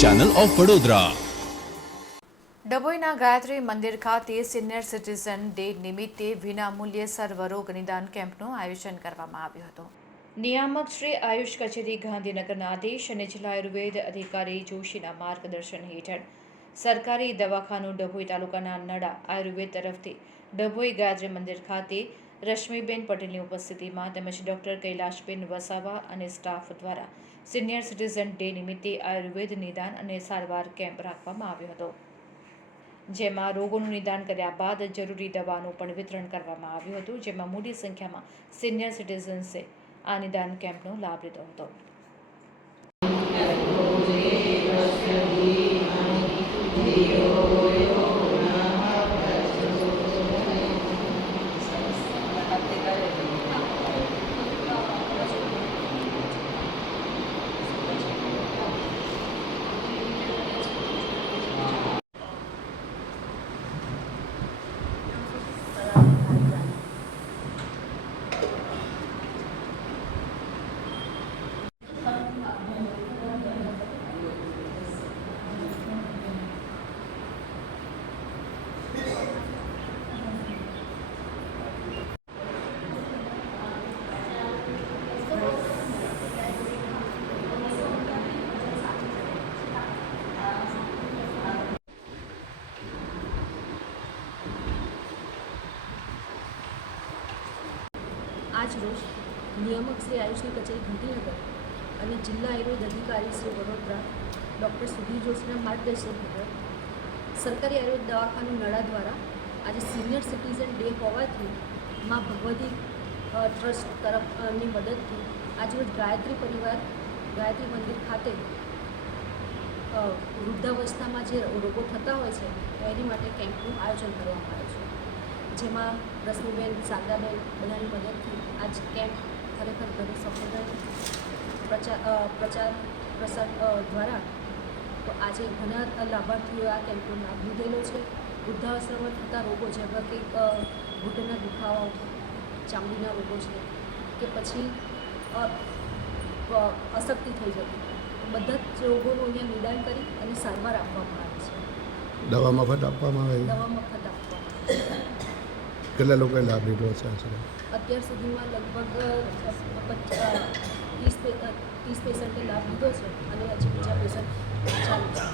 Channel of Vadodara. ડભોઈના ગાયત્રી મંદિર ખાતે senior citizen day નિમિત્તે વિનામૂલ્યે સર્વરોગ નિદાન કેમ્પનું આયોજન કરવામાં આવ્યું હતું। નિયામક શ્રી આયુષ કચેરી ગાંધીનગરના આદેશ અને જિલ્લા આયુર્વેદ અધિકારી જોશીના માર્ગદર્શન હેઠળ સરકારી દવાખાનું ડભોઈ તાલુકાના નડા આયુર્વેદ તરફથી ડભોઈ ગાયત્રી મંદિર ખાતે રશ્મિબેન પટેલની ઉપસ્થિતિમાં તેમજ ડૉક્ટર કૈલાશબેન વસાવા અને સ્ટાફ દ્વારા સિનિયર સિટીઝન ડે નિમિત્તે આયુર્વેદ નિદાન અને સારવાર કેમ્પ રાખવામાં આવ્યો હતો, જેમાં રોગોનું નિદાન કર્યા બાદ જરૂરી દવાનું પણ વિતરણ કરવામાં આવ્યું હતું, જેમાં મોટી સંખ્યામાં સિનિયર સિટીઝન્સે આ નિદાન કેમ્પનો લાભ લીધો હતો। આજ રોજ નિયામક શ્રી આયુષની કચેરી ગાંધીનગર અને જિલ્લા આયુર્વેદ અધિકારી શ્રી વડોદરા ડૉક્ટર સુધીર જોશીના માર્ગદર્શન હેઠળ સરકારી આયુર્વેદ દવાખાનું નડા દ્વારા આજે સિનિયર સિટીઝન ડે હોવાથી મા ભગવતી ટ્રસ્ટ તરફની મદદથી આજરોજ ગાયત્રી પરિવાર ગાયત્રી મંદિર ખાતે વૃદ્ધાવસ્થામાં જે રોગો થતા હોય છે એની માટે કેમ્પનું આયોજન કરવામાં આવ્યું છે, જેમાં રશ્મિબેન શારદાબેન બધાની મદદથી આજ કેમ્પ ખરેખર ઘણી સંશોધન પ્રસાર દ્વારા તો આજે ઘણા લાભાર્થીઓ આ કેમ્પનો લાભ લીધેલો છે। વૃદ્ધાવસ્થામાં થતા રોગો જેવા કે ઘૂંટણના દુખાવાઓ, ચામડીના રોગો છે કે પછી અશક્તિ થઈ જતી, બધા જ રોગોનું અહીંયા નિદાન કરી અને સારવાર આપવામાં આવે છે। દવા મફત આપવામાં આવે? દવા મફત આપવામાં આવે। કેટલા લોકોએ લાભ લીધો છે? અત્યાર સુધીમાં લગભગ 30 પેશન્ટે લાભ લીધો છે અને હજી બીજા પેશન્ટ ચાલુ છે।